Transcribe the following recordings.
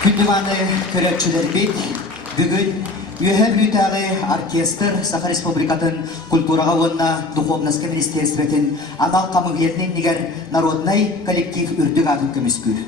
Күндіманы көрәтшілер бет, бүгін Үйәһәр бүтәғі оркестр Саха Республикатын культураға онна Духовноское министерстветін анал қамығернен негер народнай коллектив үрдік ағын көміскүр.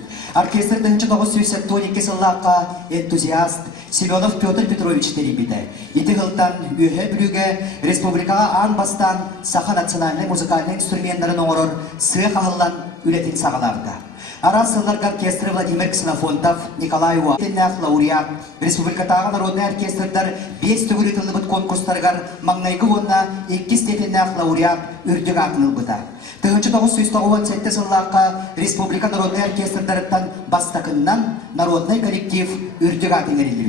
Оркестр 1912 сыллаққа энтузиаст Семенов Петр Петрович теребеді. Еті ғылтан Үйәһәр бүлігі республикаға аң бастан Саха национальный музыкальный инструменттарын оңырыр сыйық ағылан үлетін сағаларды. Арасыларга оркестры Владимир Ксенофонтов, Николай Уа, лауреат, Республикатағы народный оркестрдар 5 түгілі бұд конкурстарғар маңнайғы онна 2 степеннәқ лауреат үрдік ағыныл бұда. 1997 сыллаққа Республика народный оркестрдарыттан бастақыннан народный коллектив үрдік ағын әрелі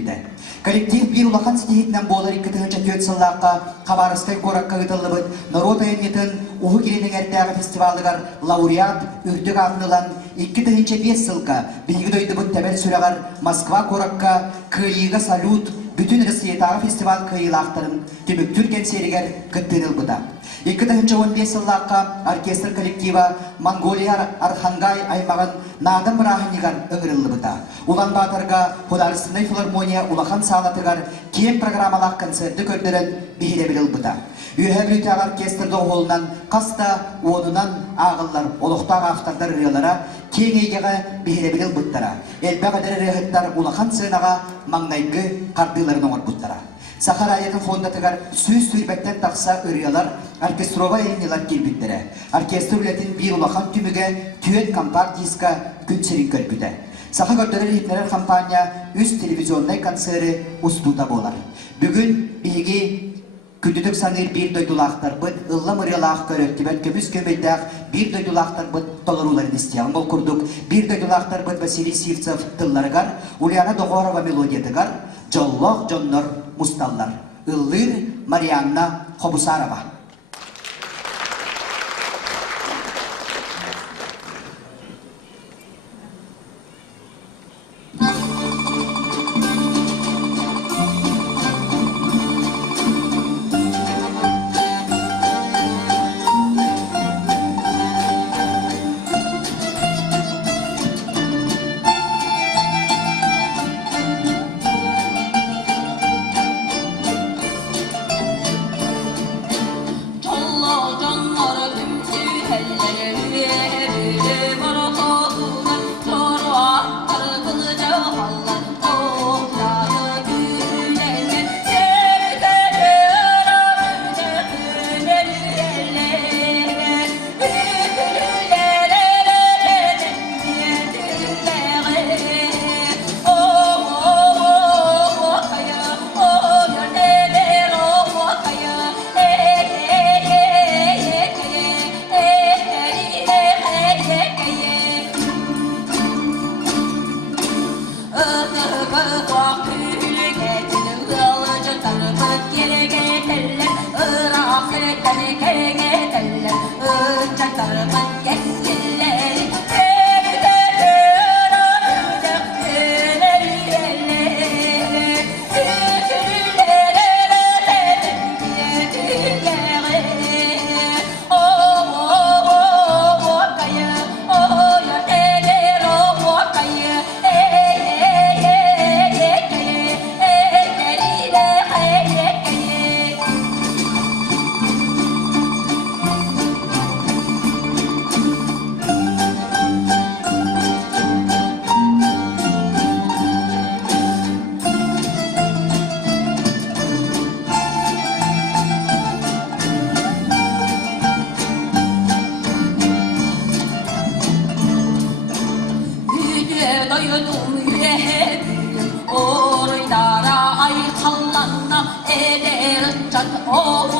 Коллектив bir улахан стихетнен болар 2004 сыллаққа Қабарыстай қораққа ғытылы бұд народ әйнетін ұғы керенің әртәғі фестивалығар лауреат үрдік ағынылан 2005 сылға білгі дөйді бұд тәбәл сүрағар Москва қораққа күйіға салют бүтін Россиятағы фестивал күйілақтырын көміктүр кәнсерігер күттініл бұда. 2015 сыллаққа оркестр коллектива Монголия Архангай аймағын надым бірағынығар үңірілі бұда. Улан Батырға Қодарыстынай филармония улахан сағатығар кем программалақ концерті көрдірін бейілі біліл бұда. Үйәһәр бүтәғі оркестрді оғылынан қаста онынан ағылар, олықтағы автардар рыялара кең егеға бейілі біліл бұттара. Әлбәқ әдірі рейхеттар улахан сынаға маңнайғы қардыларын оңыр бұттара. Сахара аятын фондатығар сөз сүрбәттен тақса үріялар оркестрова елінелар келбеттері. Оркестр үлетін бір улахан түміге түйет компакт диска күнсерін көрбіді. Саха көрдірер етнерер компания үз телевизионный концерті ұстуда болар. Бүгін бігі күндідік саныр бір дойдулақтар бұд, ұлла мұриялақ көріктібәт көміз көмейдәқ бір дойдулақтар бұд толыруларын істеяң бол күрдік. Bir дойдулақтар бұд Василий Сивцев тылларығар, Ульяна Доғорова мелодиятығар, Жоллоқ Жоннор Мусталлар, Иллыр Марианна Хобусарова. Oh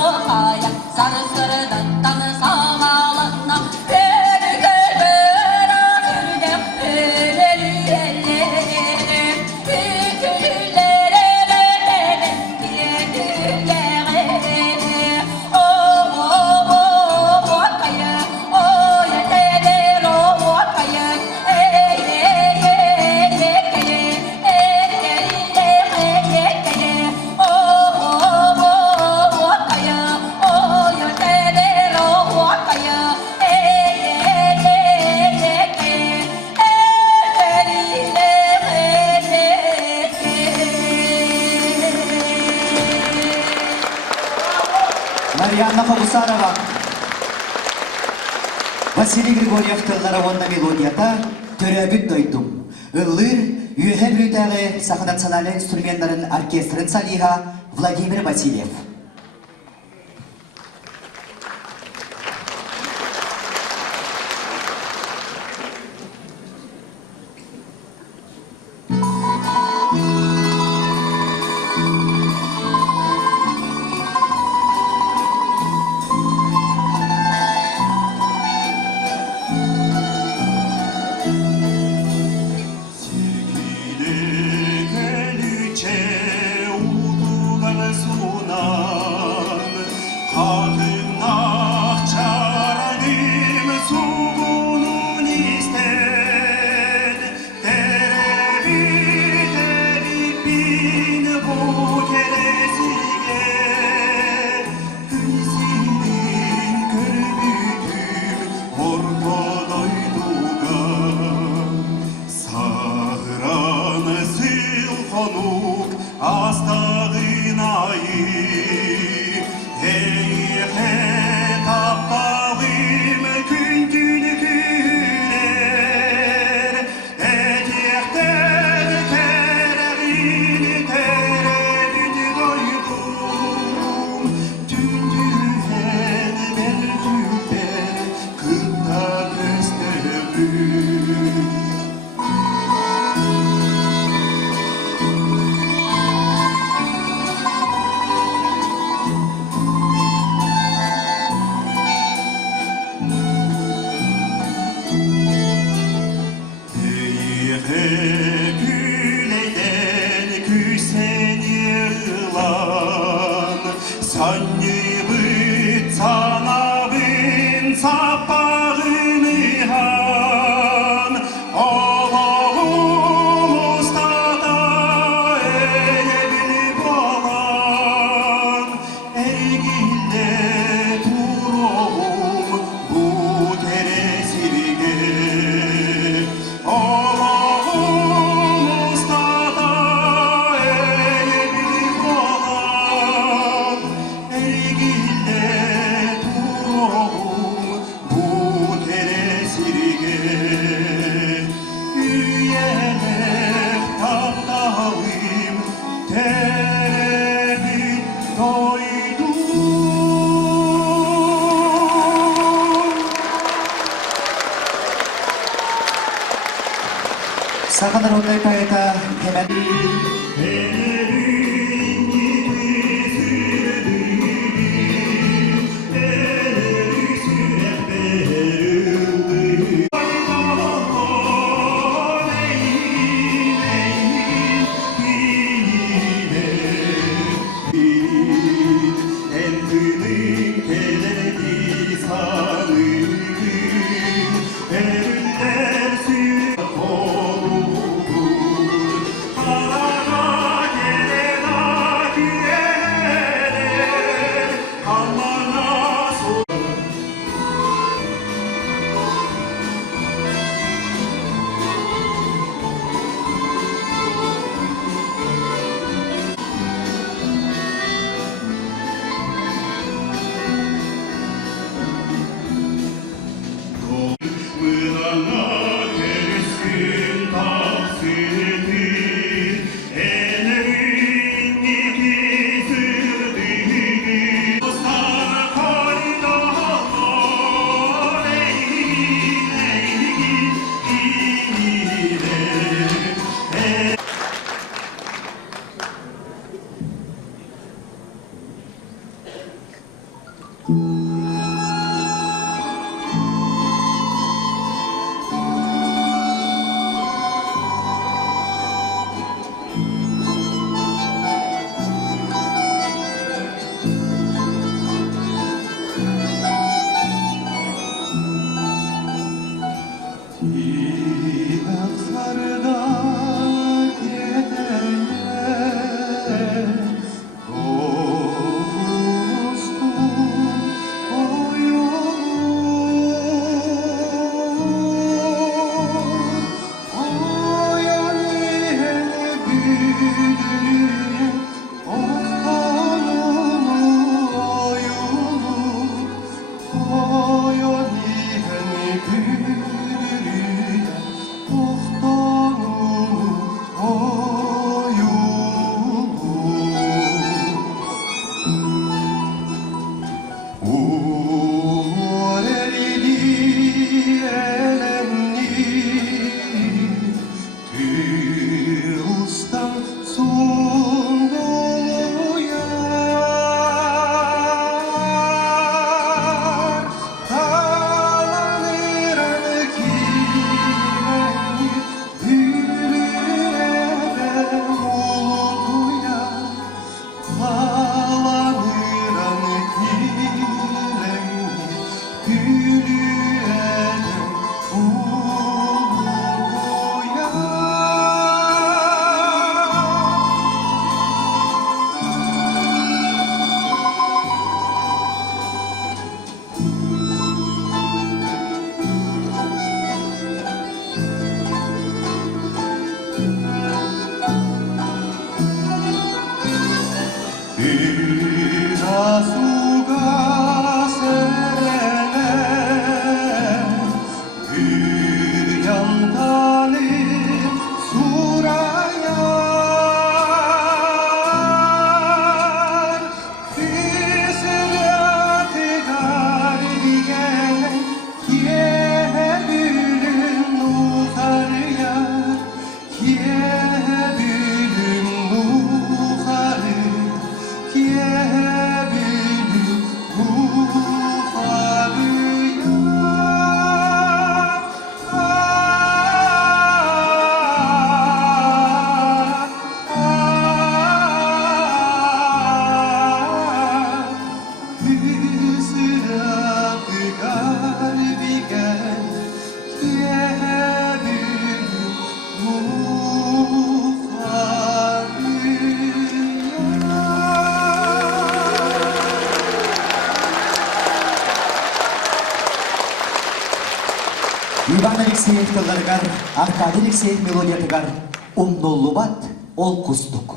Marianna Хабусарова, Василий Григорьев тылларавонна мелодията төрөбүт дойдум. Ыллыр үйөһө бүрүтәгы Саха национальный инструменттарын оркестрын салиха Владимир Васильев. Саха народный поэта Хемет. Kara тылларыгар Аркадий Алексеев мелодиятыгар умноллубат ол кустук.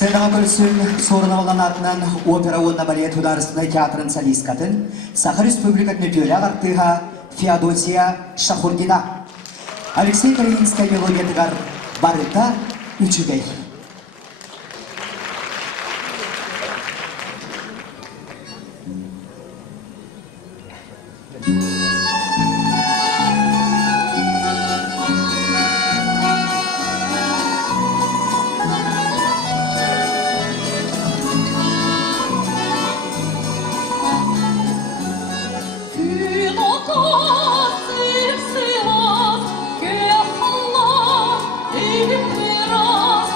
Сценаға көрсін сорын алған атынан опера онна балет художественный театрын солисткатын Саха Республикат мөтөлі ағартыға Феодосия Шахурдина. Алексей Калининская мелодиятыгар барыта үчігей. Sığmaz, göğe Allah, evim biraz.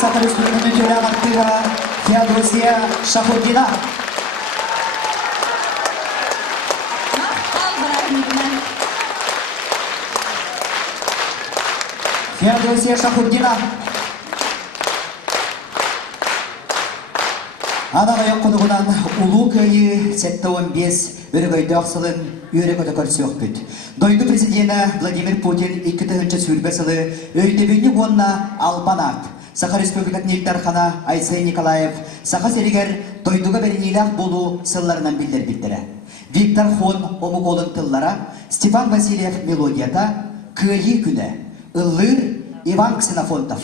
Саха Республикасының төрағасы Феодосия Шахурдина. Феодосия Шахурдина. Анаға құнығынан ұлу көйі 7-15 өрігөйді ақсылын үйрек өті көрсек бүт. Дойды президенті Владимир Путин 2-тігінші сүрбесілі өйтебені онына Алпанат. Саха Республикатын Елтархана Айсай Николаев Саха Серегер дойдуға беренейлақ болу сылларынан білдер білдірі. Виктор Хон омуғолын тыллара, Степан Васильев мелодията, көйі күні, ұллыр Иван Ксенофонтов.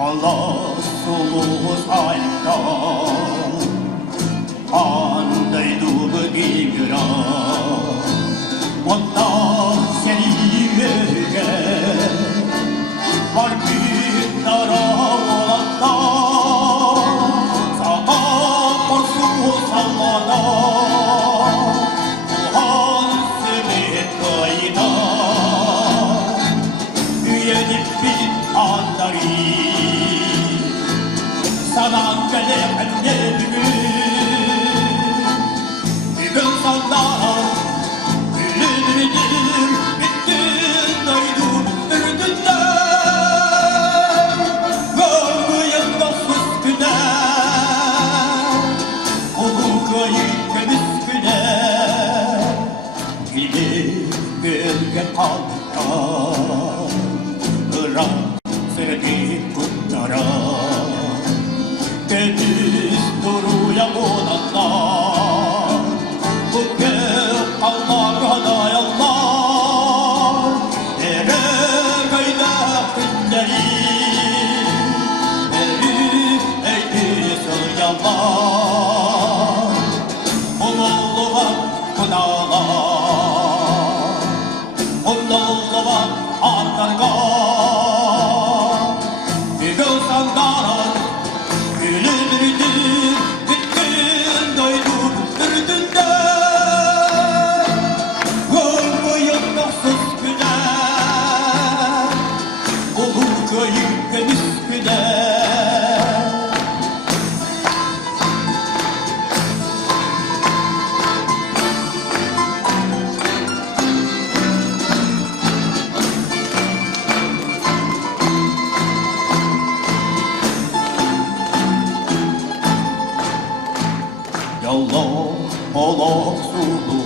Allah sulus ayda Andaydı bugüra Onda seni yürge Var bir dara olanda Sağa korsu sallada Uhan simit kayda Üyenip bir andari Sana gelip bugün sana gülüdür bittin doydum ürdünden Görmeyen dostuz güne Olu kayıp temiz güne Gidip gölge kalkan Irak sevdi kutlara Deniz duruya olanlar Bu gök Allah'a dayanlar Ere gayda günleri Eri eydi sığyanlar Onulluğa kınalar Onulluğa arkarga Bir göz sandalar Gülüdür bittin doydum ürdünden Görmeyen dostuz güne Olu köyü temiz güne Yallah olak sulu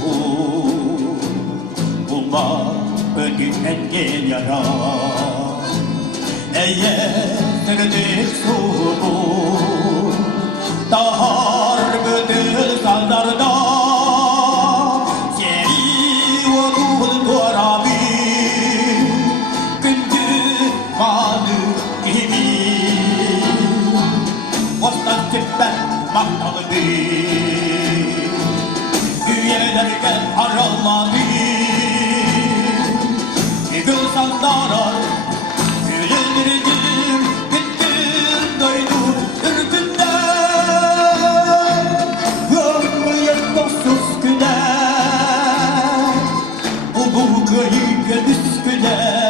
Bulma ödünen gel yara Eğerdik sulu Dahar bödül sallarda Seri odul durabi Gündü vanı gibi Ostan tüppen mahtalı bir Üyelerken aralladı Yıkıl sandara Gülündürdüm Bittim doydum ürkünden Görmeyen dostuz güne Ulu köyü gödüz güne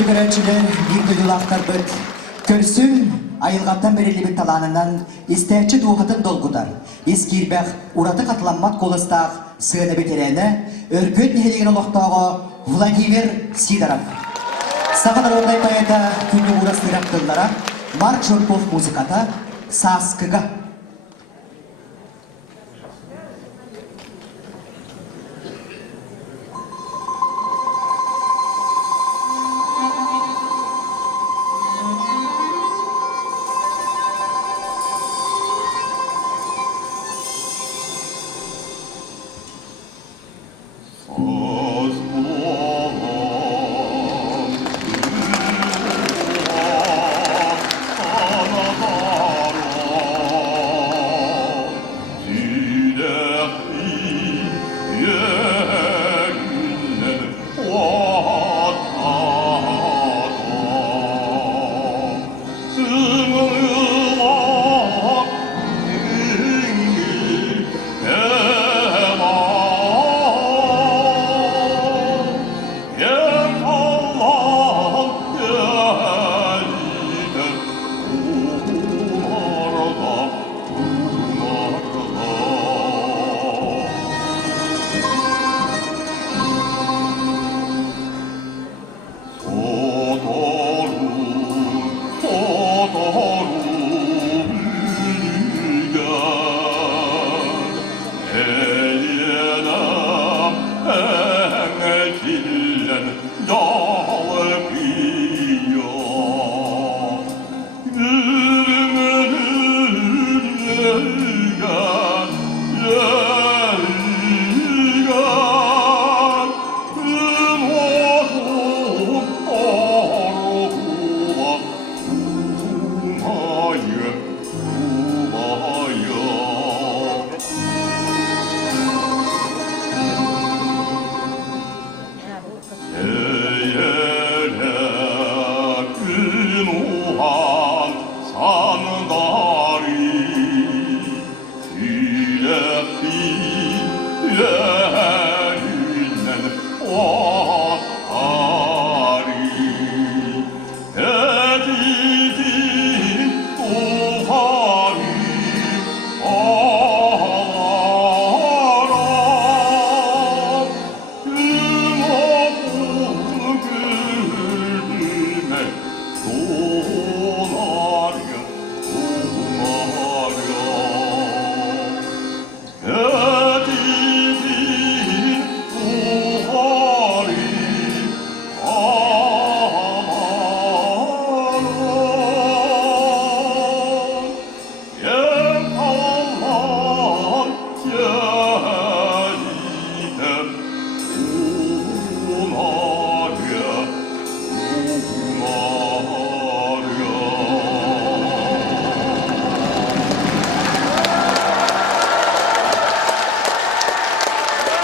Künlü görevçiler bir duyulaktar bıt. Körsün ayılgattan belirli bir talanından istehçi duhatın dolgudar. İskirbek uratı katılanmat kolastağ sığını beterene örgüt niheligin oloqtağı Vladimir Sidorov. Sağ народной поэта künlü uğrastırak dıllara Mark Shortov muzikata Saskıga.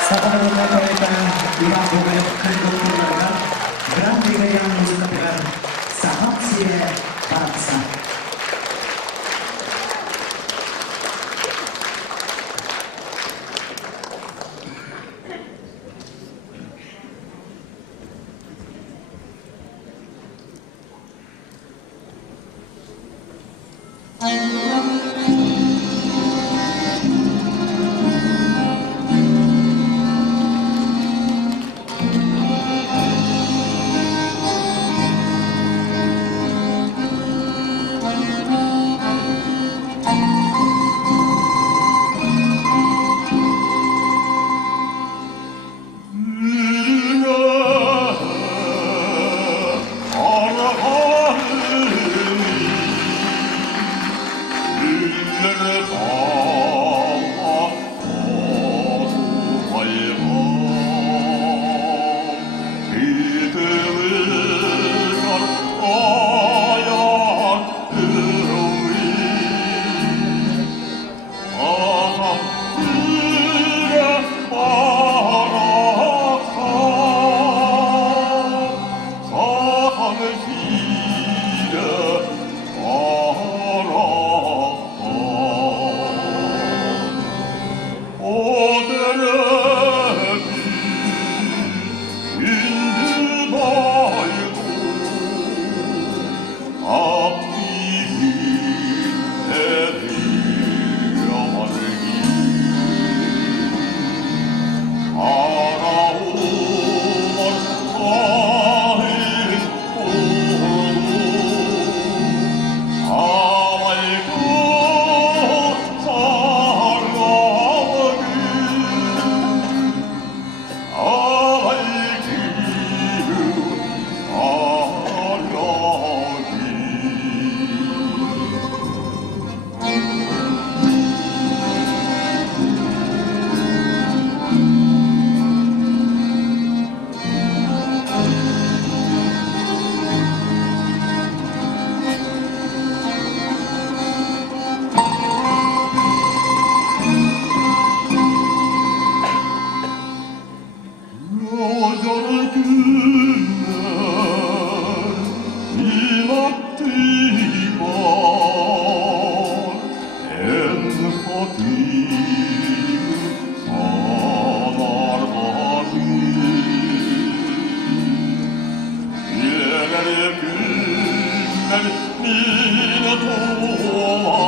Sahabat-sahabat poeta Imam Bogayev konduktorlarına Grand Gregorian muzika bilen Sahab Sire Baraksa. Kocar günler bir vakti var. En fakir ağlar vakit. İleri günler yine doğar.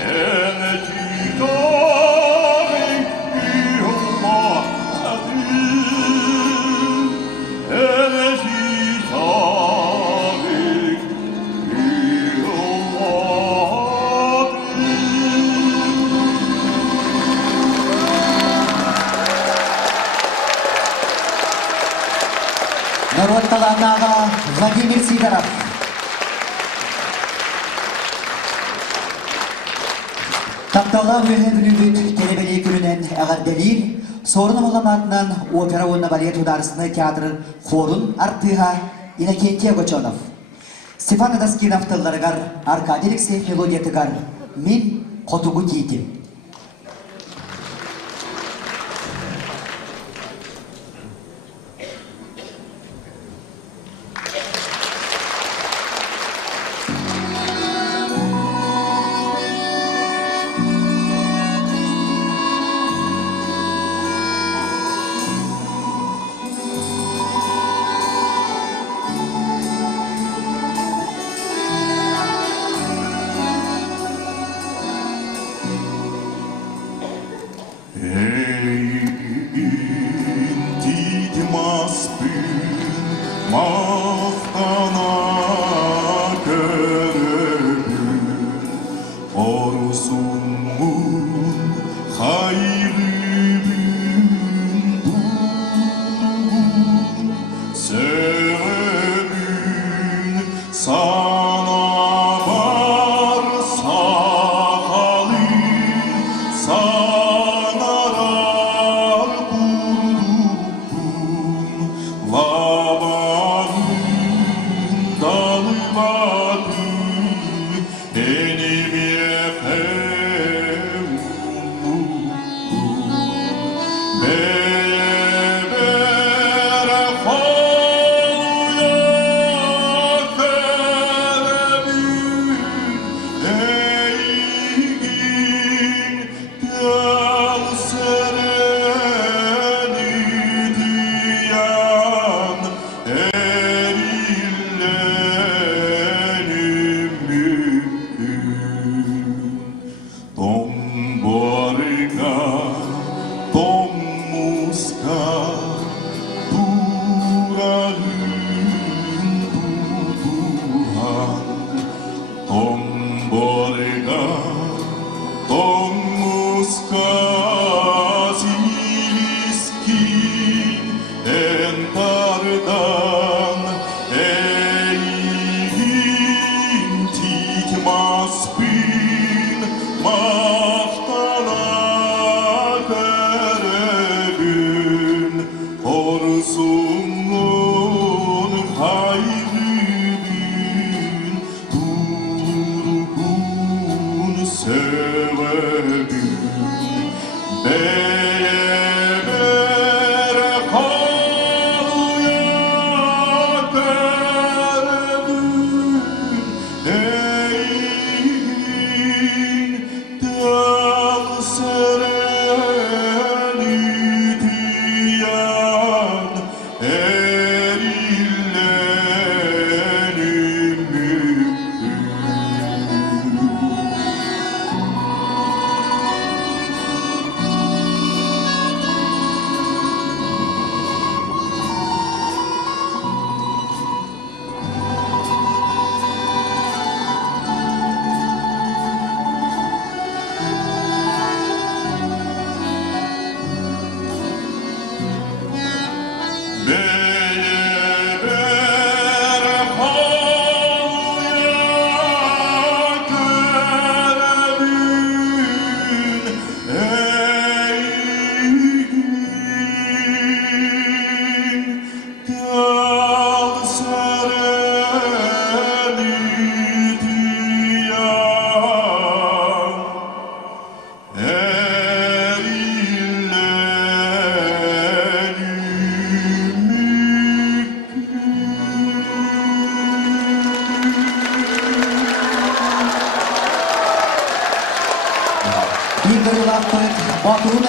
En çiğdem yılmadı. En çiğdem yılmadı. Народ таланага Владимир Сидоров. Таптала өһөбүнүбүт теребели күрүнен эгерделир, сорун оламатынан опера онна балет ударысыны театры хорун артыга Иннокентий Гочонов. Степан Адаскинов тылларыгар, Аркадий Алексеев мелодиятыгар, мин котугу тийтим.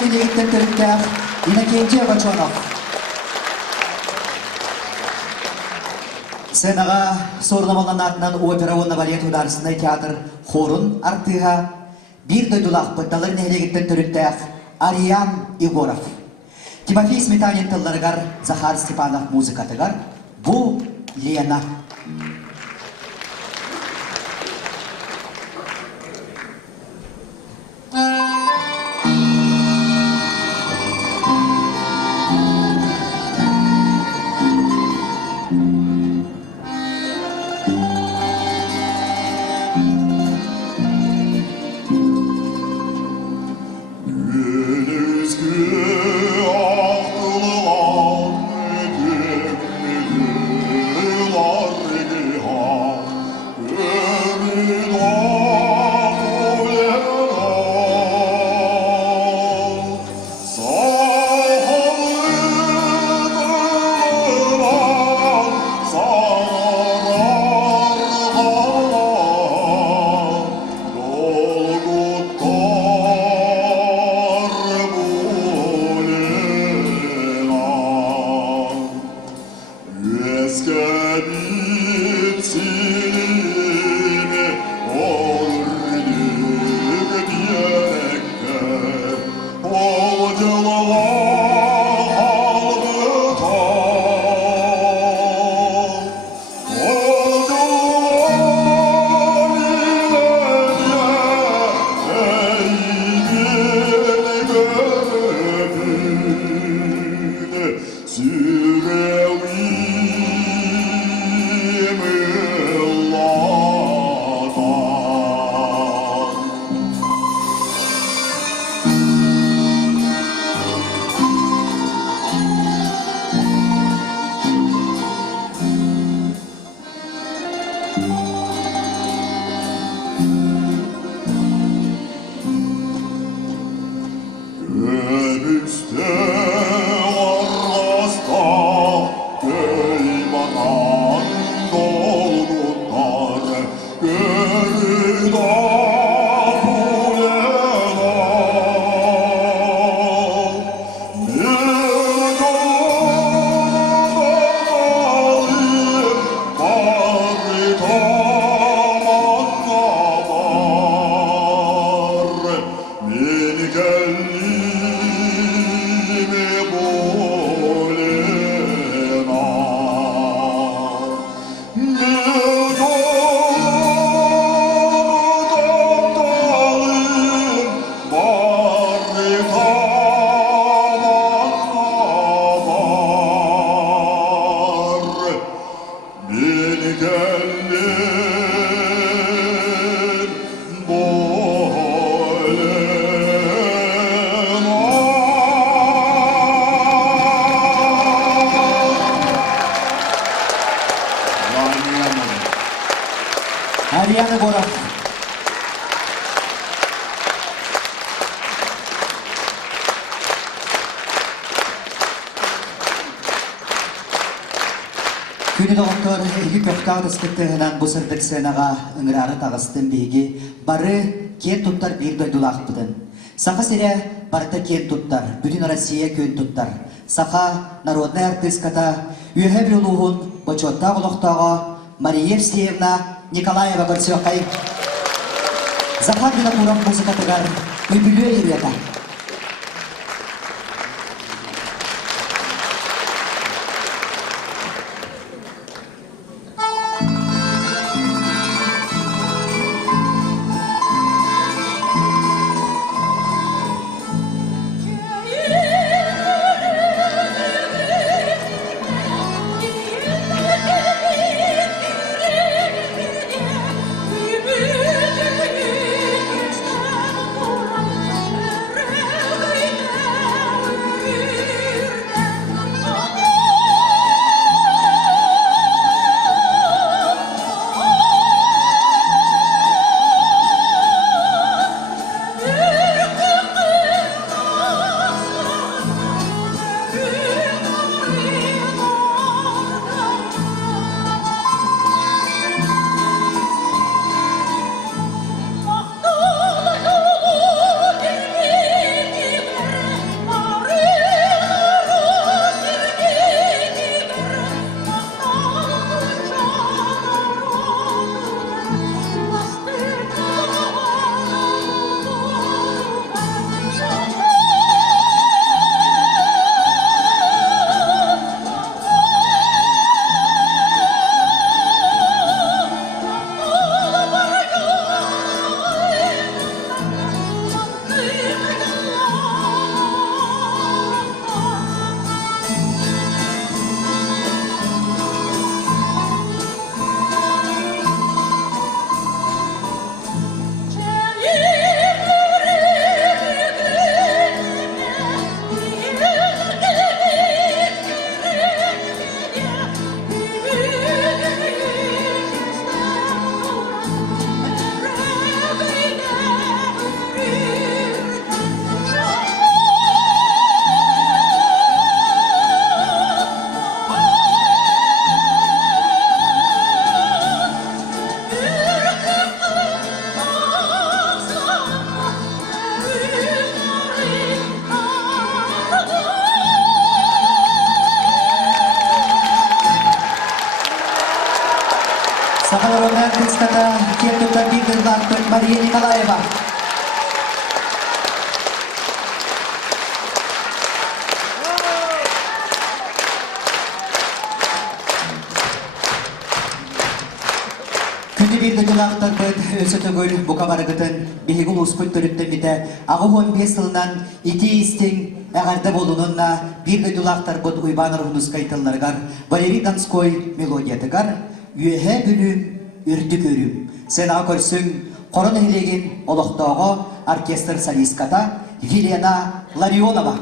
Артын егіттен түріктер Иннокентий Бачонов. Сценаға сорламалан атынан опера онна балет ударысындай театр хорун артыға bir doydulaq бұтталыр нәлегіттен түріктер Ариан Егоров. Тимофей Сметанин тылларыгар Захар Степанов музыкатыгар Бу Лена. Ариан Егоров. Күні доғықтар екі көқтау тұскіттігінен бұсырдық сенаға үңірары тағыстың бейге бары кен тұттар бір дойдулақ бұдын. Сақа сере барыта кен тұттар, бүтін Россия көн тұттар. Сақа народный артистката үйе бір ұлығын бачотта құлықтаға Мария Евстеевна Николаева Горсёкай. Захар Винокуров музыкатыгар юбилей ребята. Thank you. солистката Киртута Бигелбартон Мария Николаева. Күнді білді дұлақтар бұд өсі түгіл бұқа барығытын бейгі ұспыт түріптен біті ағы 15 жылынан ити істен әғарды болуынына білді дұлақтар бұд ұйбаныр ұнысқайтыларғар Валерий Донской мелодиятығар үйе бүлім, үрді көрім. Сен ақырсың қорын әйлеген олықтауғы оркестр солистката Елена Ларионова.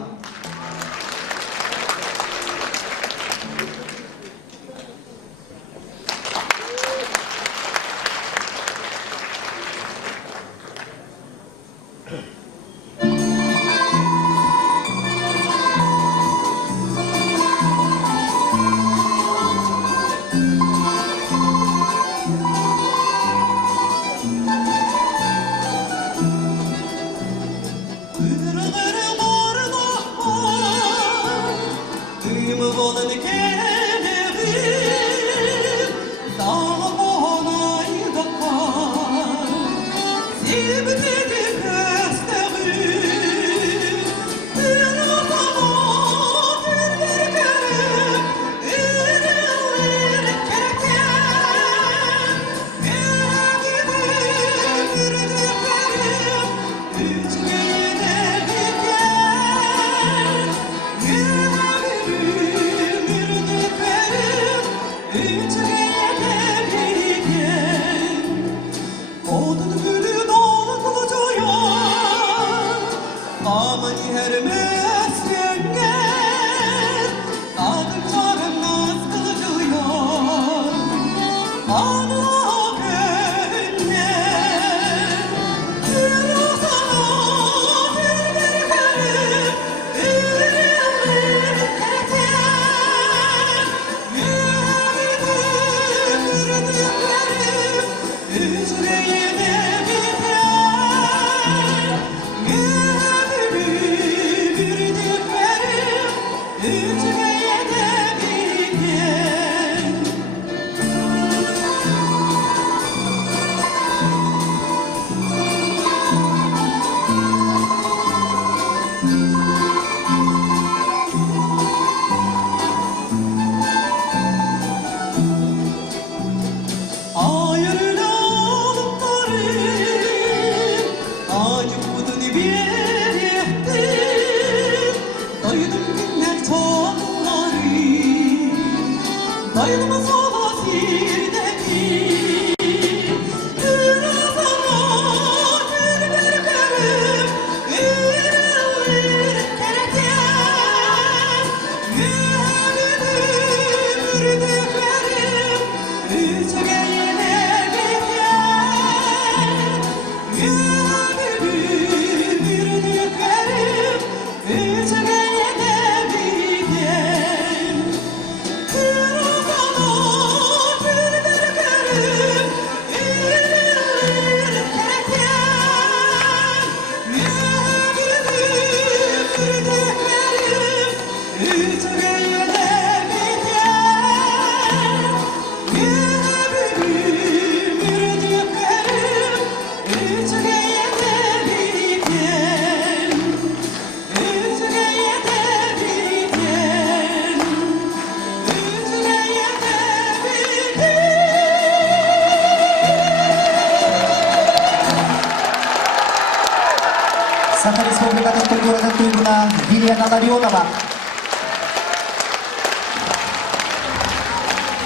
Саха Республикатын культуратын туйгуна Елена Ларионова.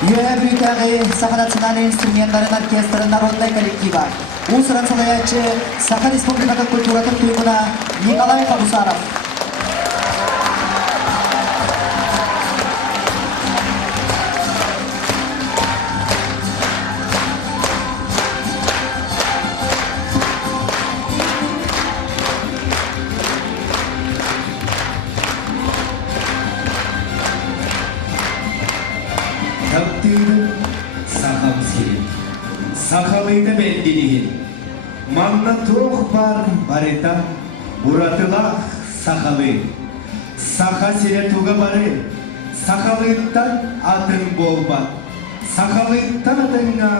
Юэ Саха национальный инструментарын оркестры народной коллектива. Усран салаячы Саха Республикатын культуратын туйгуна Николай Павусаров. Сахалыйды белдинигин, манна тоқ бар барета, буратылақ сахалы. Саха сиретуға бары, сахалыйттан атын болбат, сахалыйттан атыңа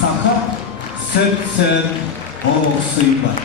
саха сөтсін оқсыйба.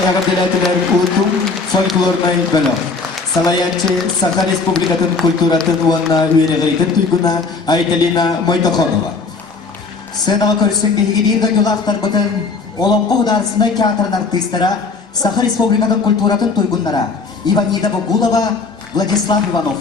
Ягабделятелер утум фольклорнай бөлөк. Салаянчы Саха Республикатын культуратын уанна үйрегейтін туйгуна Айталина Мойтохонова. Сценага көрсөнгеги бирге жолақтар бұтын олонқы ударсынай театрын артистара Саха Республикатын культуратын туйгуннара Иванида Богулова, Владислав Иванов.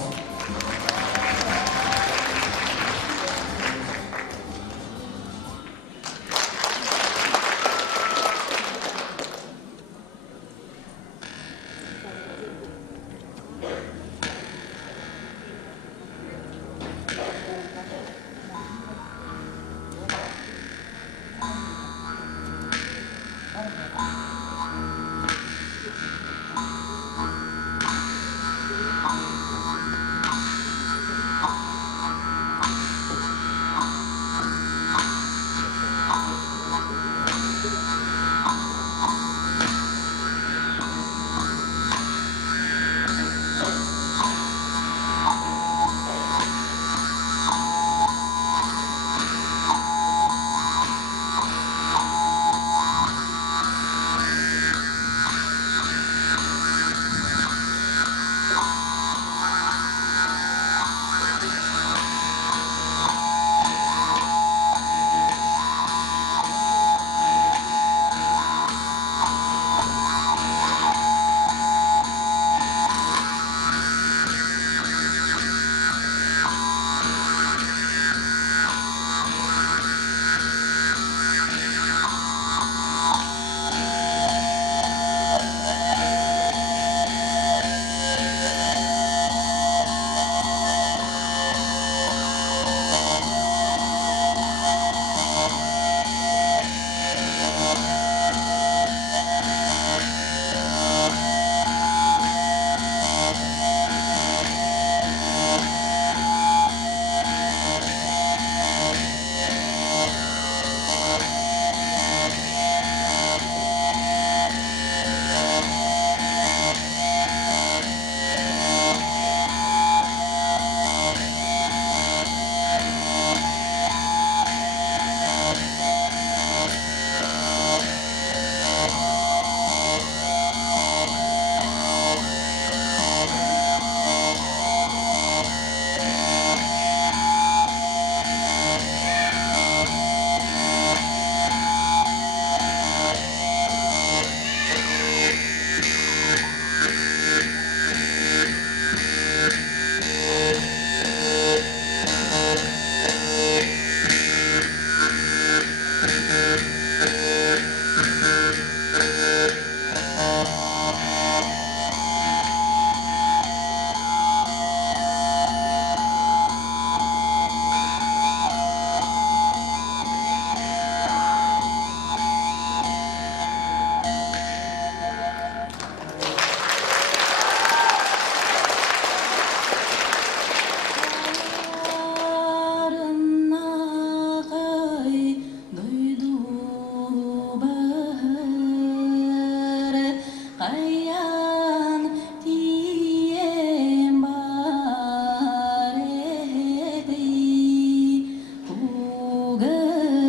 Ayan diyem baredi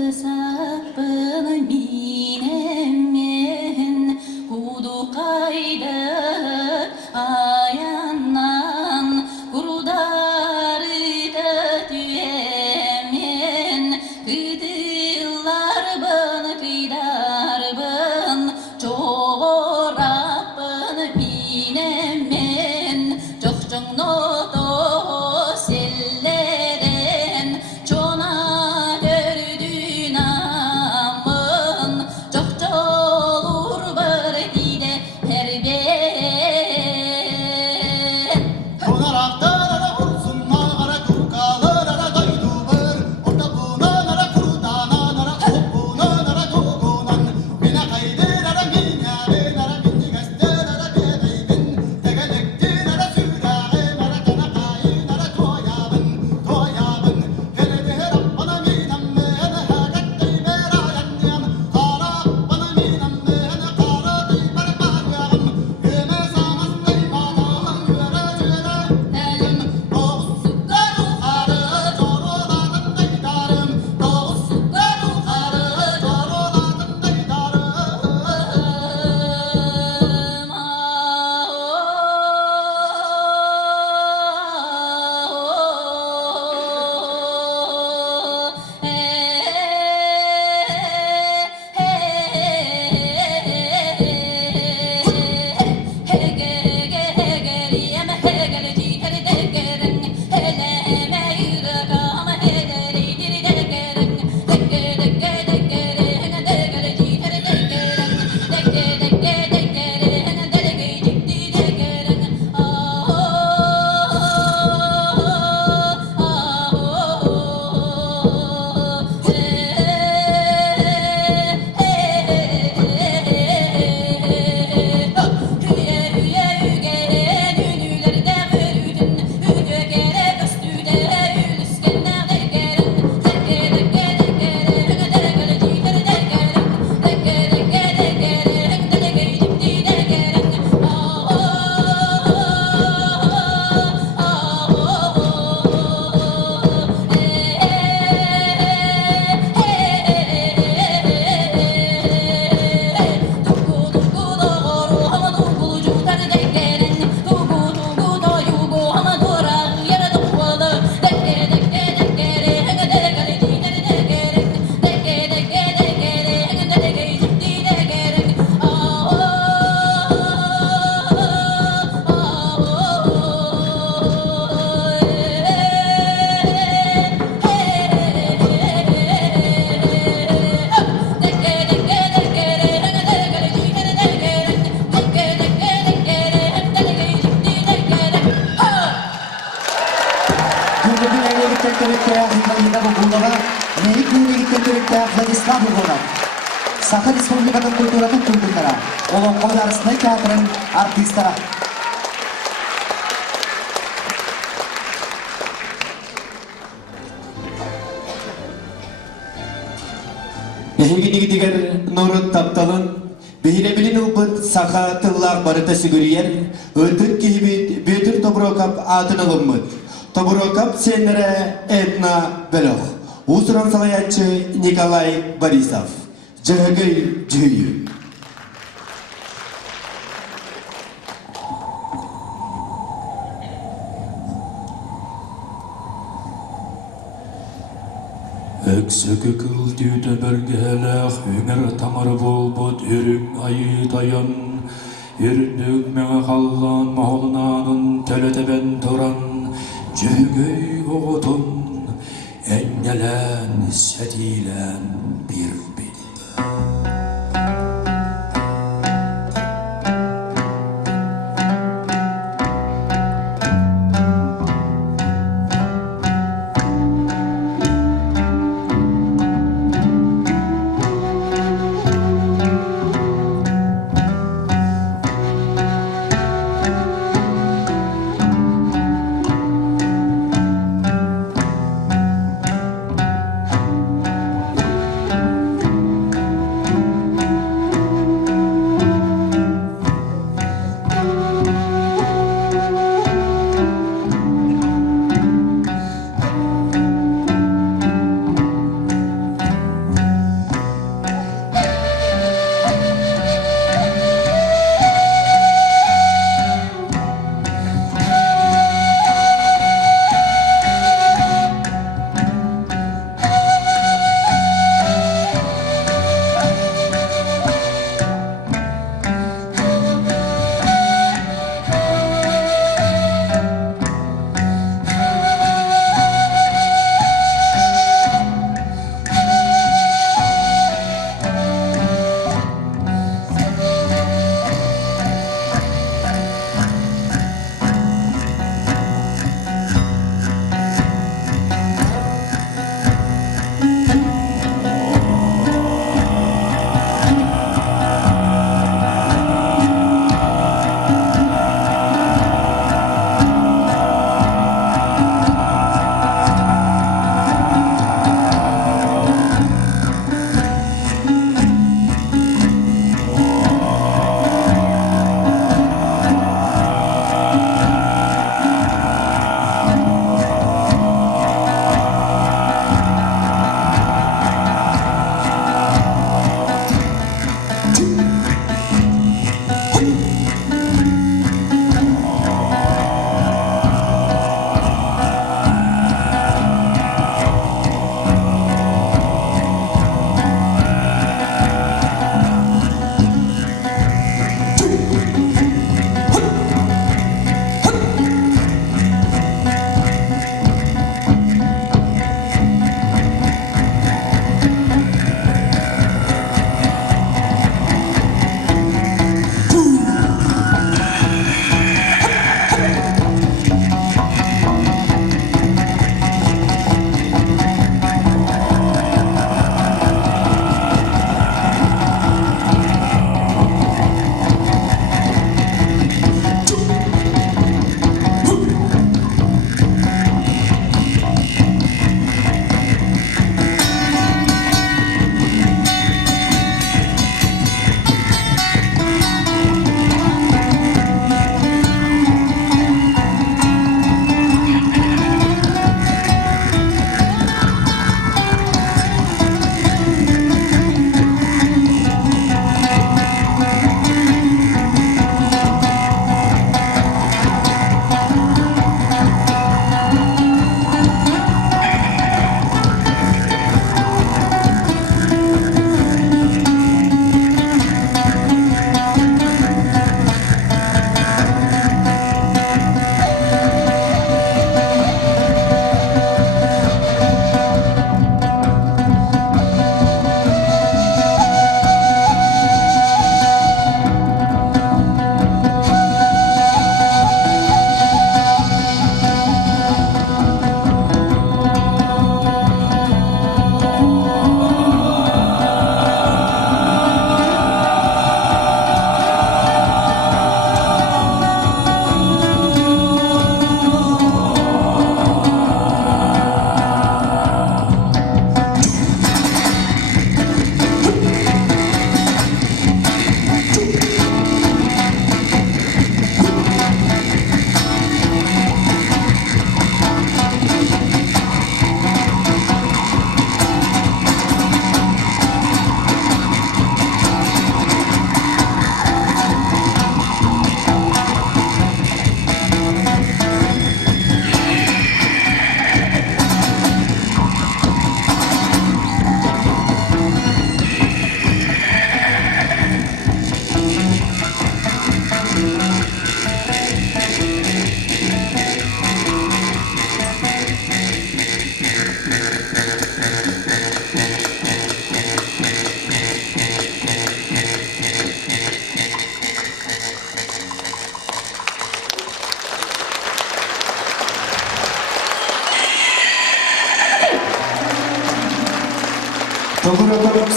Uğısapın minemen Kudu kaydı ayandan Kurudarı da düyemen Kıdıllar bana kıydar bana Çoğurapın minemen Çok noto selleren Çona gördün amın Çok olur bardide her ben Konaraqlara vursun mağara kurkalara daydılar Orta bunanara kurdananara Bunanara kogunan Bina kaydılara minyarenara Bindi gazetelere bebeydin Tegelektirara sürağı Mara kana kayınara koyabın Koyabın Hele de Rabbana minam mehene Hakattay berayan yan Kara bana minam mehene Kara day berayan Yeme samastay bana Güvere güvere Elim Doğusukta yukarı Çoruladın daydarım Doğusukta yukarı Çoruladın Gündüzün evlilikten törükte Himbalina Bugulova, Neyik evlilikten törükte Vladislav Bugulov. Sakha Respublika'nın kulturatın tuydunlara, olan oylarısında teatrın artistlara. Ehegini diger Nurut Taptalın Behilebilin ubut Sakha tıllar barıta siguriyer Ötürk kihibit Bütür Tobrokap adın alınmıd Tobrokap senlere Etna Belok Usuran salayatçı Nikolay Borisov Cahagay Cüyü Öksökü kıl tüyde belgehelek Hünger tamar bolbut ürün ayı dayan Ürünlük meğe kallan maholunanın Teleteben toran Cügöy oğutun Engelen setilen bir bil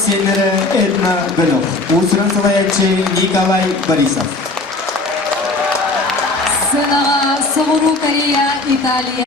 сценері Эдна Белов. Усыран салаячы Николай Борисов. Сценаға Сығыру Корея, Италия.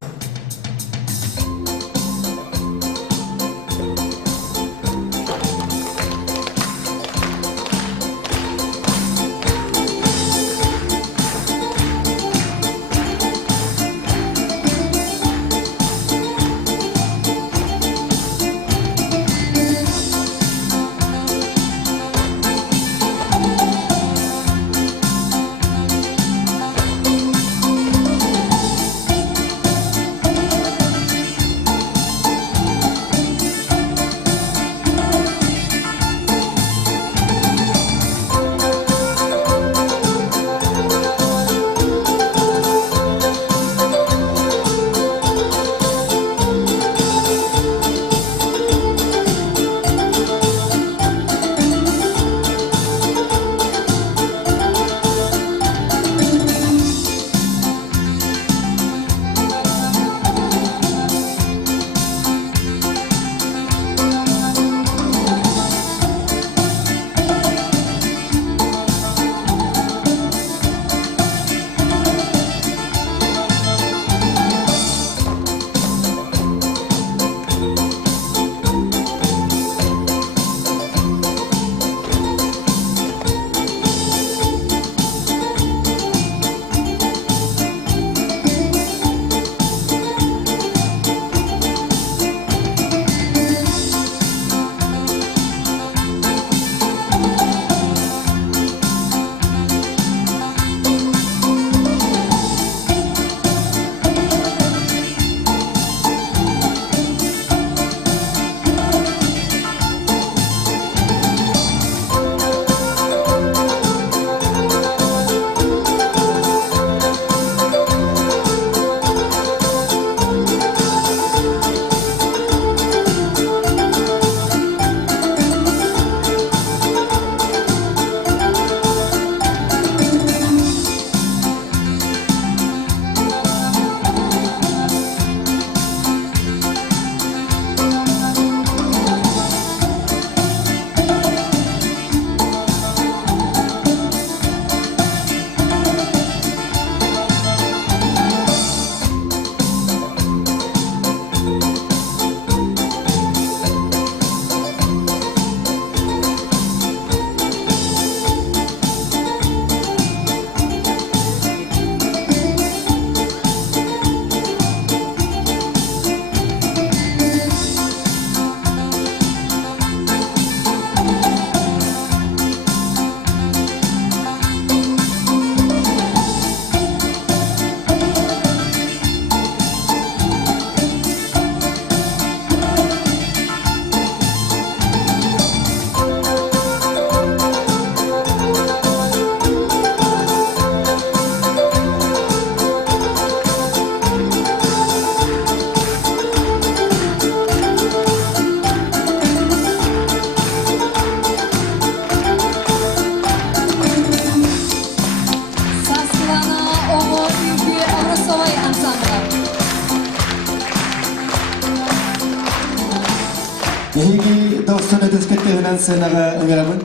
Эги достуны дөскеттігінен сынаға үңірамын.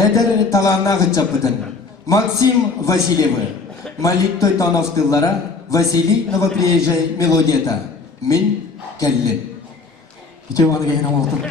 Әдір таланна ғытчаппытын. Максим Васильевы. Малиттой тоновтыллара Василий новоприезжай мелодията. Мин кәллін. Итеуаны кейін амалтын.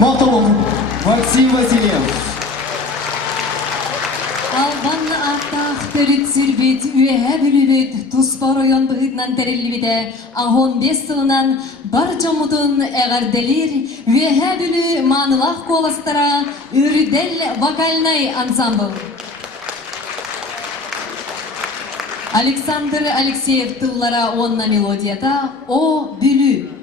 Мактау болду. Максим Васильев. Албан аттах төлүт сүрбит, үйәһә бүлүбүт, туспа район быһыднан тереллибите, ағон 5 сылынан бар жомутун әғарделир, үйәһә бүлү манылах коластара, үрдел вокальный ансамбл. Александр Алексеев тыллара онна мелодията «О бүлү».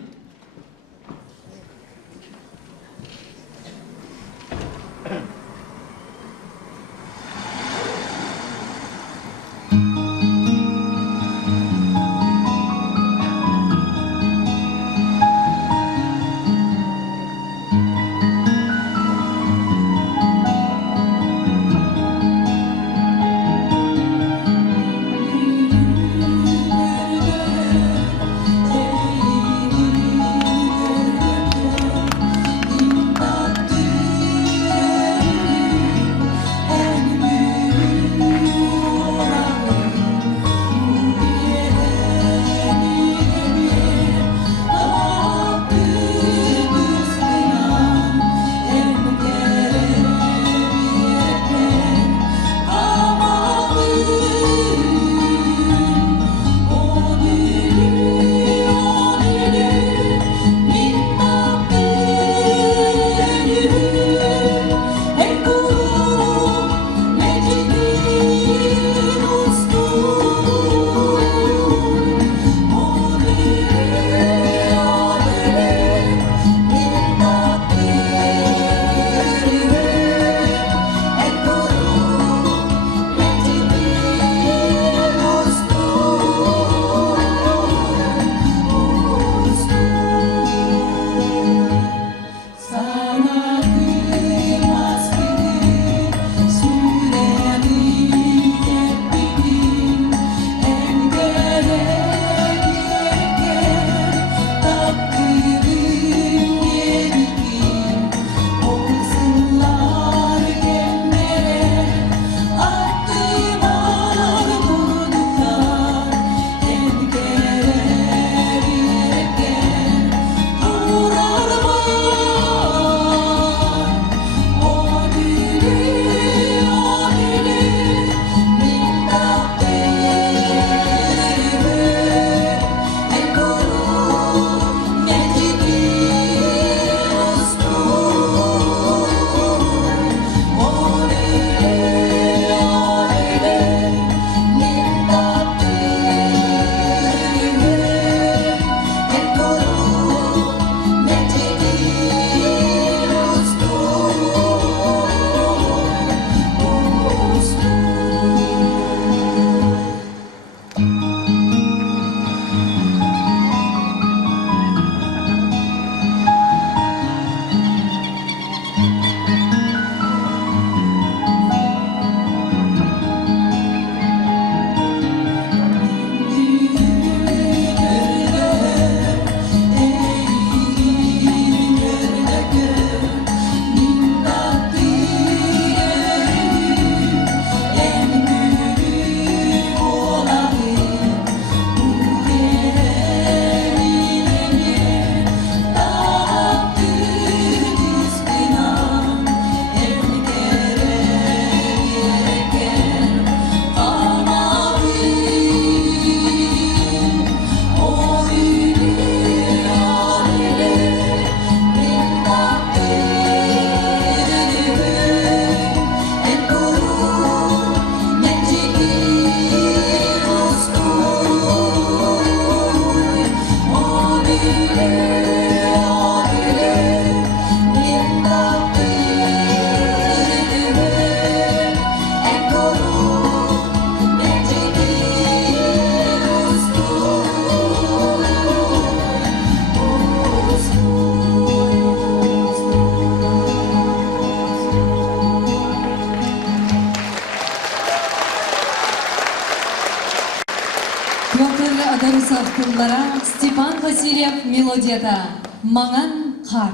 Петр Адарусов тыллара Степан Васильев мелодията «Маңан қар».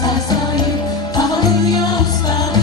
Sasayıp kalır yağızları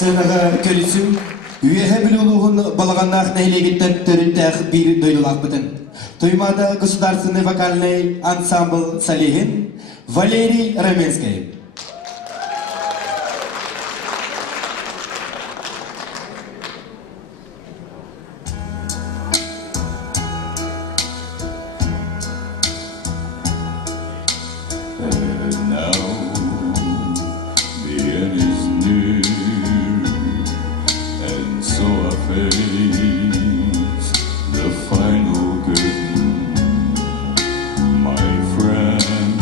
Сынаға көрісім, үйеhe білулуғын балағаннақ нәйлегеттен төрінтәқ бір дойлылақ бұтын. Туймада государственный вокальный ансамбль Салихин Валерий Раменский. And now the end is near, and so I face the final curtain. My friend,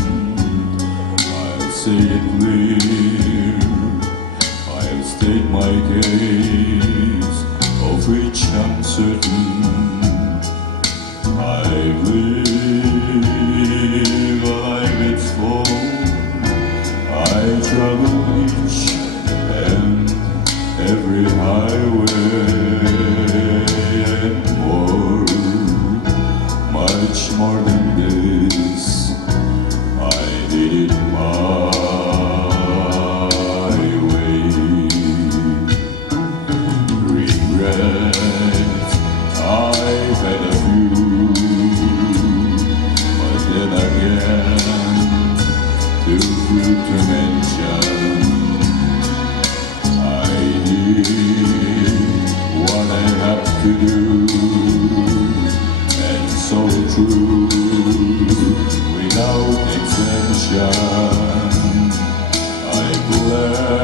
I'll say it clear, I'll state my case, of which I'm certain. I live a life it's full. I travel each and every highway and more, much more than this. I did it my way. Regrets, I've had a few, but then again, too few to mention. I did what I have to do, and so true, without exemption. I plan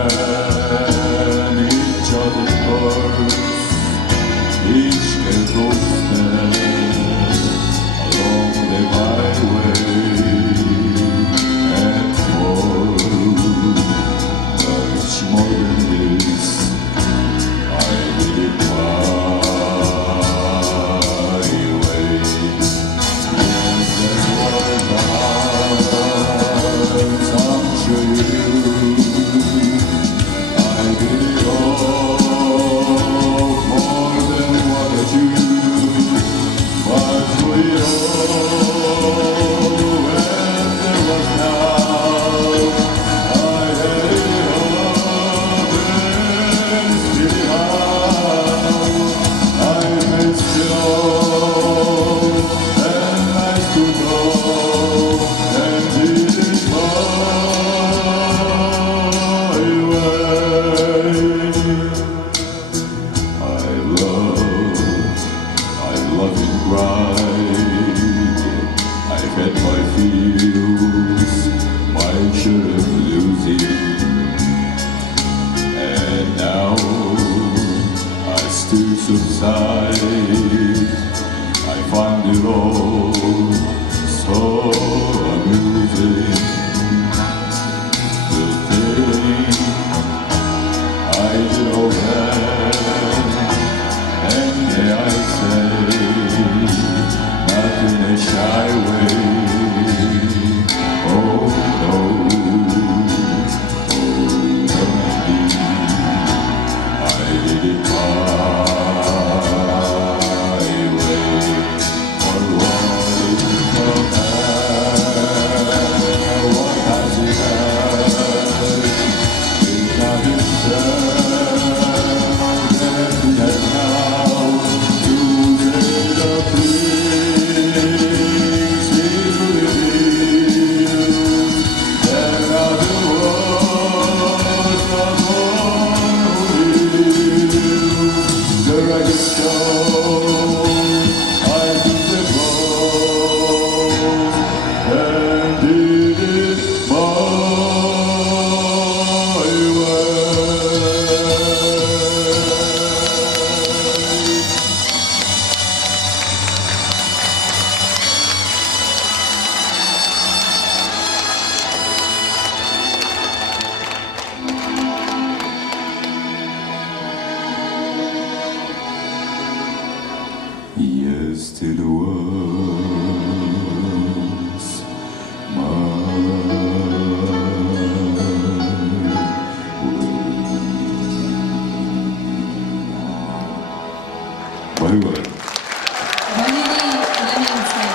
each other's course, each careful step along the byway, and much more than this, I did it my way. Yes, there were times I'm sure you knew I did it all more than what I do. But we all, when there was doubt, I had it all, then still I missed it all, and I stood up and did it my way. I've loved and cried, I've had my feels, my share of losing, and now I still subside. I find it all so amusing to think I did all that. And may I say, not in a shy way. Oh no, no indeed, I did it my way. For what is the man? What has he had? Is not himself. Yes, it was my way. Very well. Валерий Раменский.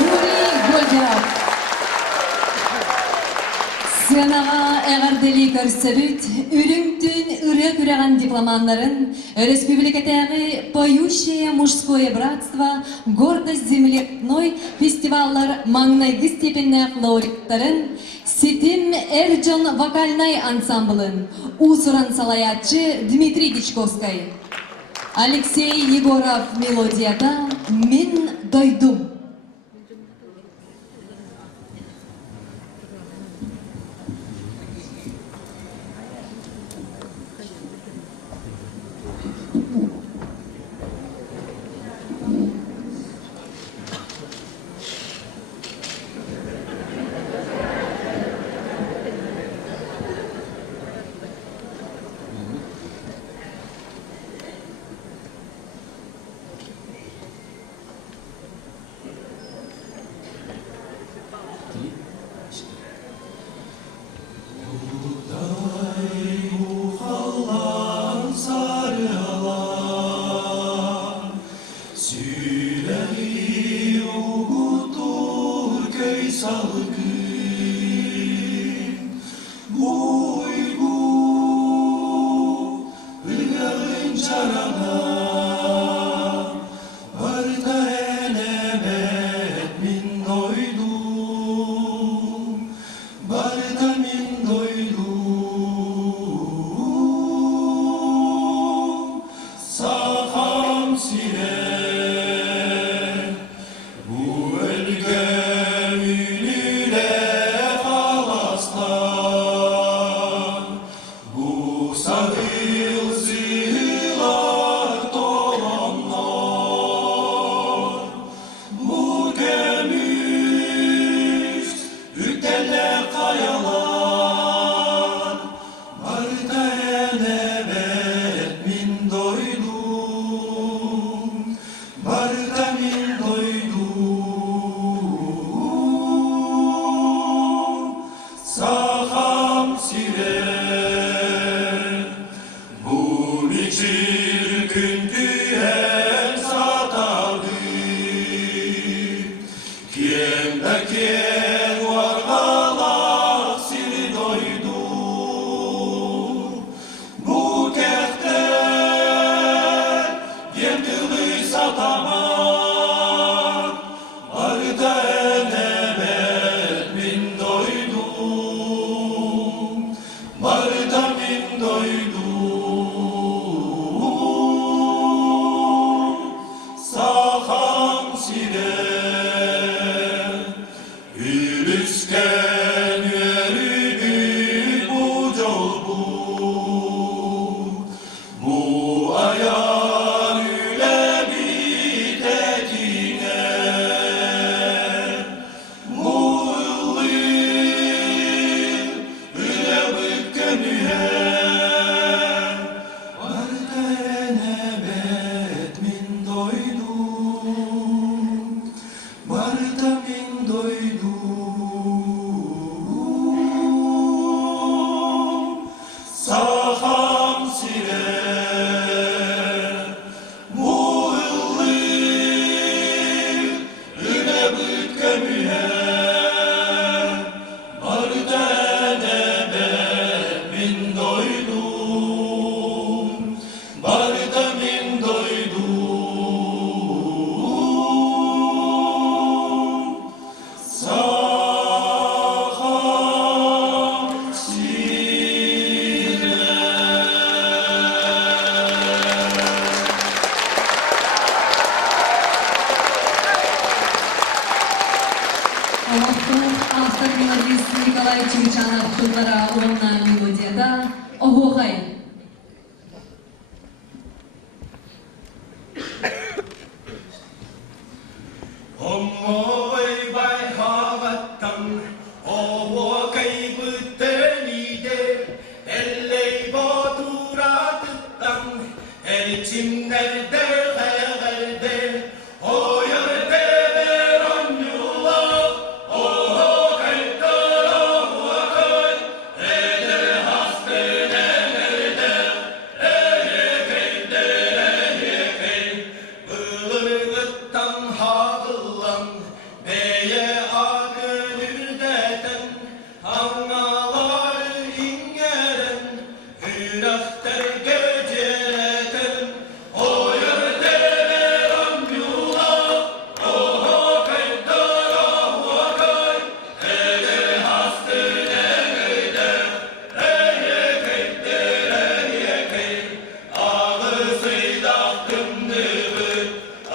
Юрий Гольдеров. Сынаға әғардели көрсөбүт, үрүңтүн ыры күрәгән дипломаннарын, республикатагы «Поющее мужское братство», «Гордость земли родной» фестиваллар маңнайгы степеннәк лауреаттарын, Ситим Эрджон вокальный ансамблын, Усуран салаятчы Дмитрий Дичковский, Алексей Егоров мелодияда «Мен дойдум». Barda min doydum Сычана Тулгара Уонна мелодияда Охохай. Ommoy bay havattan ovo kaybıttenide elley boduratıttan elçimlerde heverde oyur deveron yula oho kaytara huakay eder hastene nerde eye keydere yekey ılırgıttan hağıllan beye agönürdeten angaları ingeren hürafter gecereten oyur deveron yula oho kaydara huakay eder hastene nerde eye keydere yekey ağı sıydak dümdüğü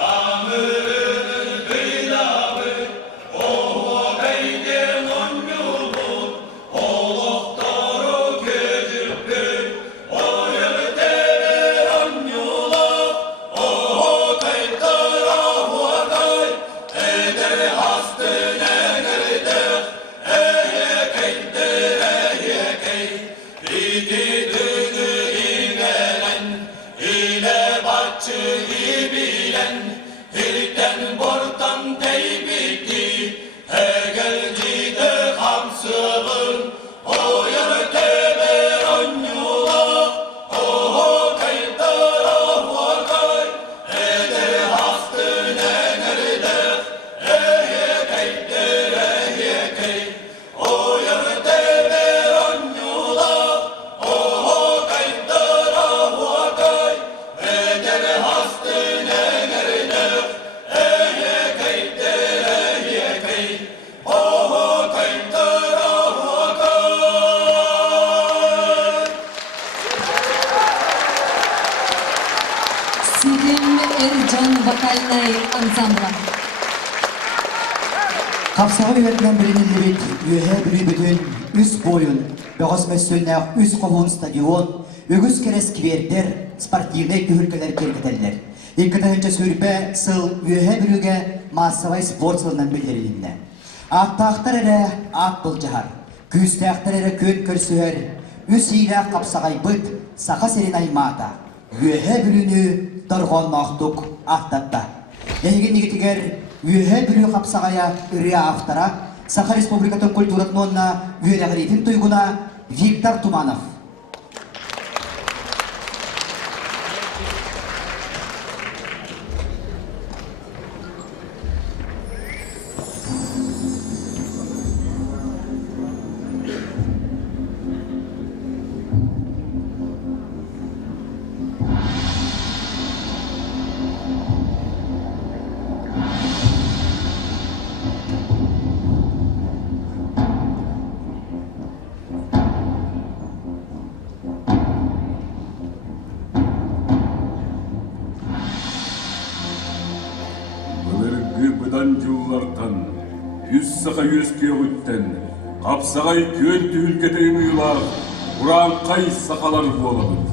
amırının kıylavı oho beyde monyulu oloktoru köcüpü oyur deveron yula oho kaydara huakay eder hastene nerde eye keydere yekey İki dünü ingelen ile bahçı bilen Hilten bortan teybiti Hegelci de hamsığın oyur deveron yula oho kaydara huakay eder hastene nerde eye keydere yekey oyur deveron yula oho kaydara huakay eder hastene nerde eye keydere yekey oho kaydara huakay Сидим Эрджон вокальный ансамбль. Kapsağı üretmen bilinildirik, ühe bütün üst boyun, bağız mesleğine üst komun stadion, ügüz keres kiverder, sportivne kühürkeler kerketeller. İlk önce sürbe sıl ühe bürüge masavay spor sılından bildirilinne. Attağıtlar ere at bulcahar, küstağıtlar ere kön körsüher, üs ile kapsağay bıt, sağa serin aymata, ühe bürünü darğan nahtuk ahtatta. Егин нигитигер үһэ бүрү хапсагая үрия автора Саха Республикатын культуратнонна үөрэгритин туйгуна Виктор Туманов. Былыргы быдан жыллартан, үс сақа өске өттен, қапсағай көл түйілкетейін ұйлар, ұран қай сақалар болабыд.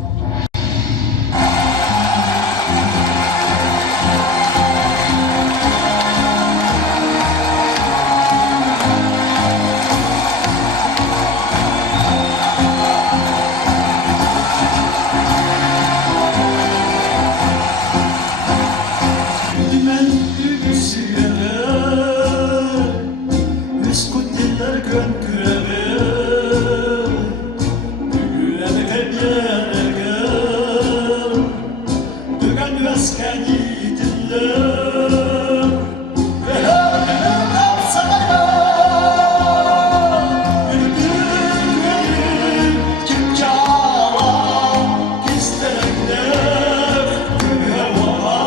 Bilmem ügüsüyere Üskütler gönkürere Büyüene kebiyerege Dügen vesken yiğitiller Ve her kapsaya Ülgün kim çağla Kisterenler Gühe valla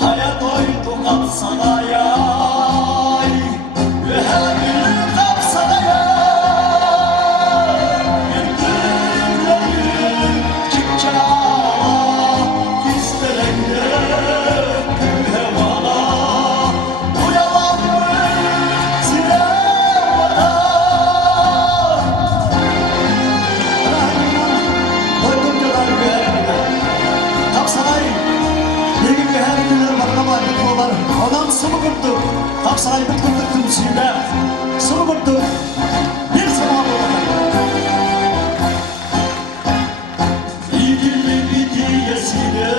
Hayat oydu kapsana yay Sıvı kırdık, Aksaray Bıtkırdık Tümsü'yle sıvı kırdık, bir sana bakayım. İdilli bitiyesiniz,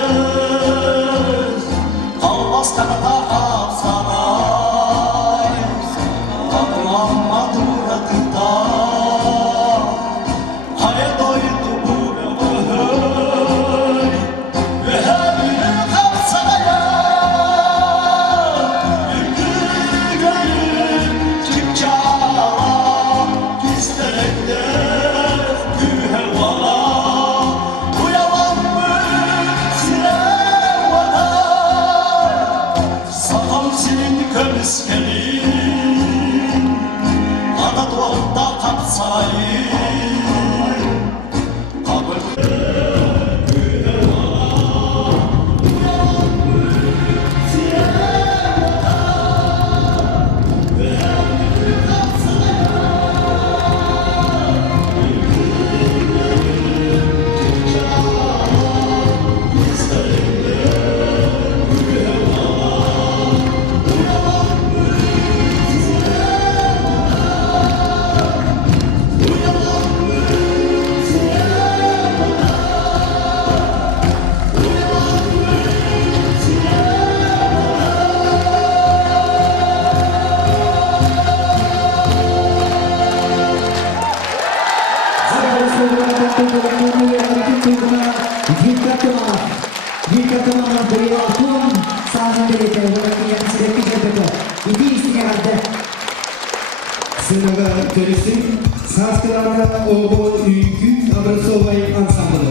kalmaz kanata Aksaray, kapılanmadı bırakıda, haya doydu bu öhöy, ve her biri Aksaray'a. Sınava dönüştük. Saskılarla Oğul Üykü Abrasovay Ansamblı.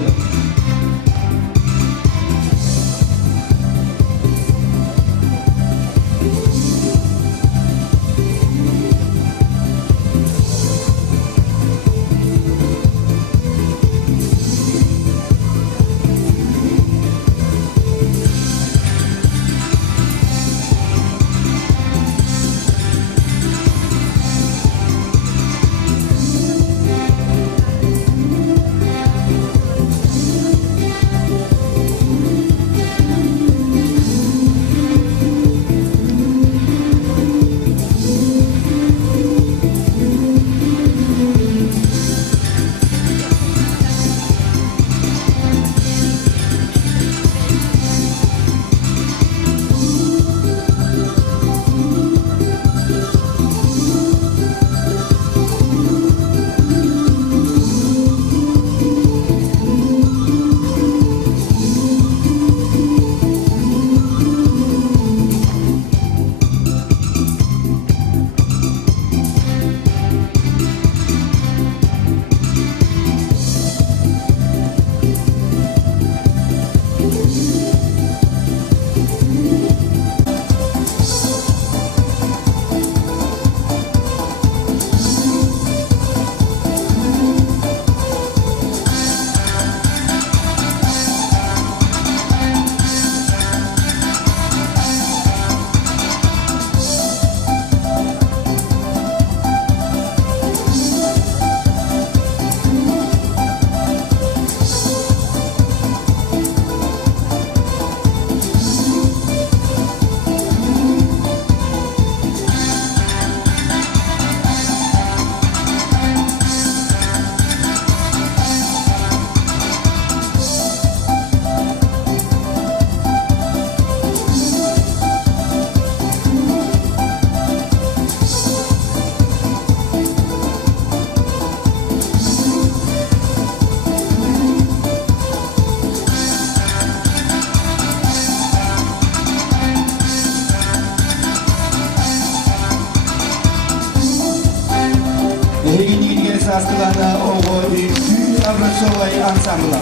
Erginliğini saskılarla Oğul Üykü Abrasovay Ansamblı.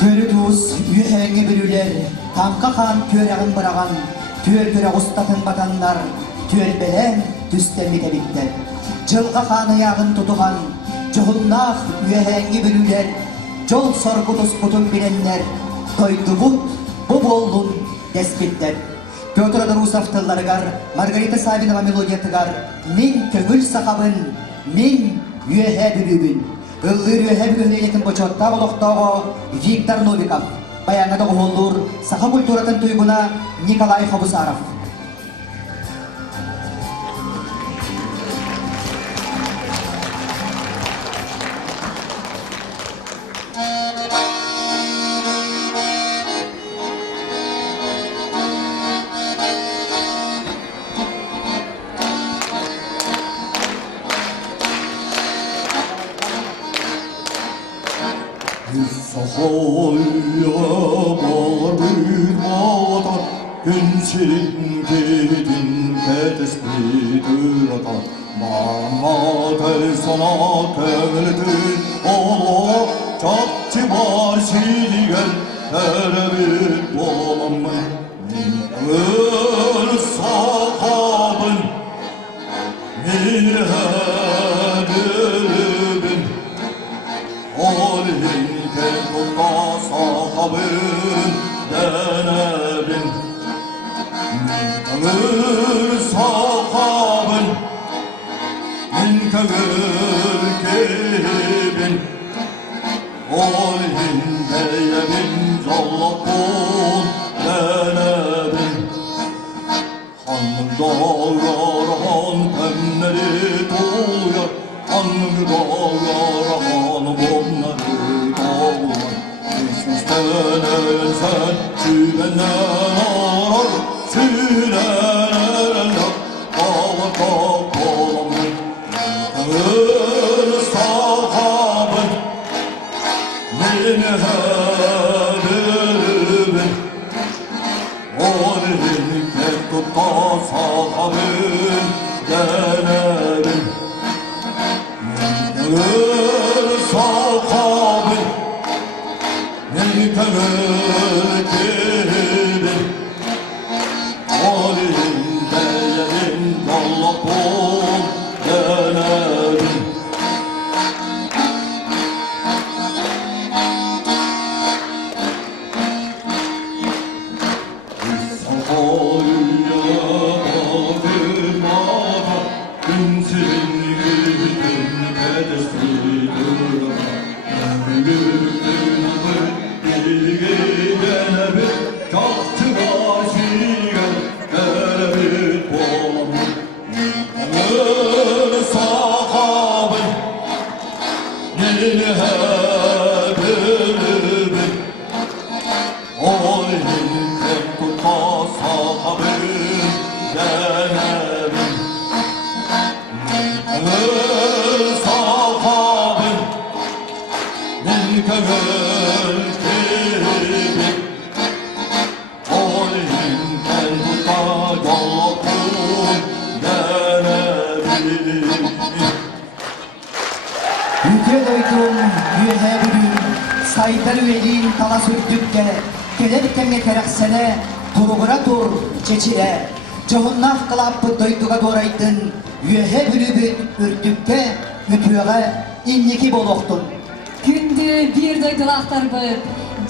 Törü tuğuz, yühengi bürüler, tanka kan törağın bırağan, tör ustatın batanlar, tör belen tüstemide bitler. Jılga kanı yağın tutuğan, çoğunnaq yühengi bürüler, jol sorgutus butun bilenler, doydu bu bollun despitler. Pётр Русов тылларыгар, Маргарита Савинова мелодия тыгар, min köngül sakabın, min üyehe bülübün. Ыллыр üyehe bülübün boçotta boloqtoğu Виктор Новиков. Баянада оğuldur Saha Kulturatan tuyguna Nikolay Xabusarov. Sahoya barmada Günsin kedin kedes bidurada Mama tel sana kevledin O çatçı var silgel Terebit bolamın Min sahabın Min hedibin Olhin kelkutta sahabın denebin Min kavir sahabın Min kavir kebin Olhin deyebin zallakun denebin Hanım dağlar han temleri doyar Hanım dağlar han bomları dağlar Geçmişten elsen sübenden arar Sülen eller dağlar dağlamın Kağır sahabın Min hedibin Olhin kelkutta sahabın denebin Kağır sahabın Min kağır kebin Olhin deyebin dallakun denebin Yüce doydum, yühe bülün, saydan üyeliğin talas ürtükte, gelerken yetereksene, turugura tur, çeçile, çoğunnah kılap doyduga doğraydın, yühe bülübün ürtükte, ütüğe inniki boloktun. Күнді bir doydulақтар бұд.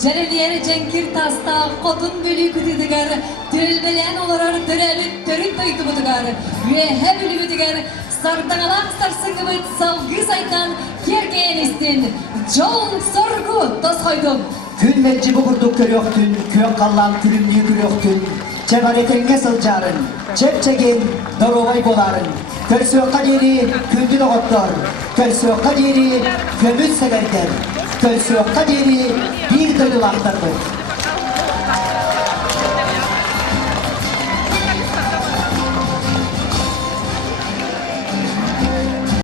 Жарелер жәңкір таста қотын бөлі күтідігер, түрелбелен оларар түреліп түрін дойды бұдығар. Үйе бөлі бұдығар, сардағалақ сарсыңғы бұд салғы сайтан керген істен. Жолын соргу тосқойдым. Күн мәлжі бұғырдық көріқтін, күйен қаллан күрімне көріқтін. Çevaretenge sılcarın, çepçegen darovay boların. Kölsöka deri küldün oğutlar, kölsöka deri kömüz severler. Kölsöka deri bir dölü vaxtardır.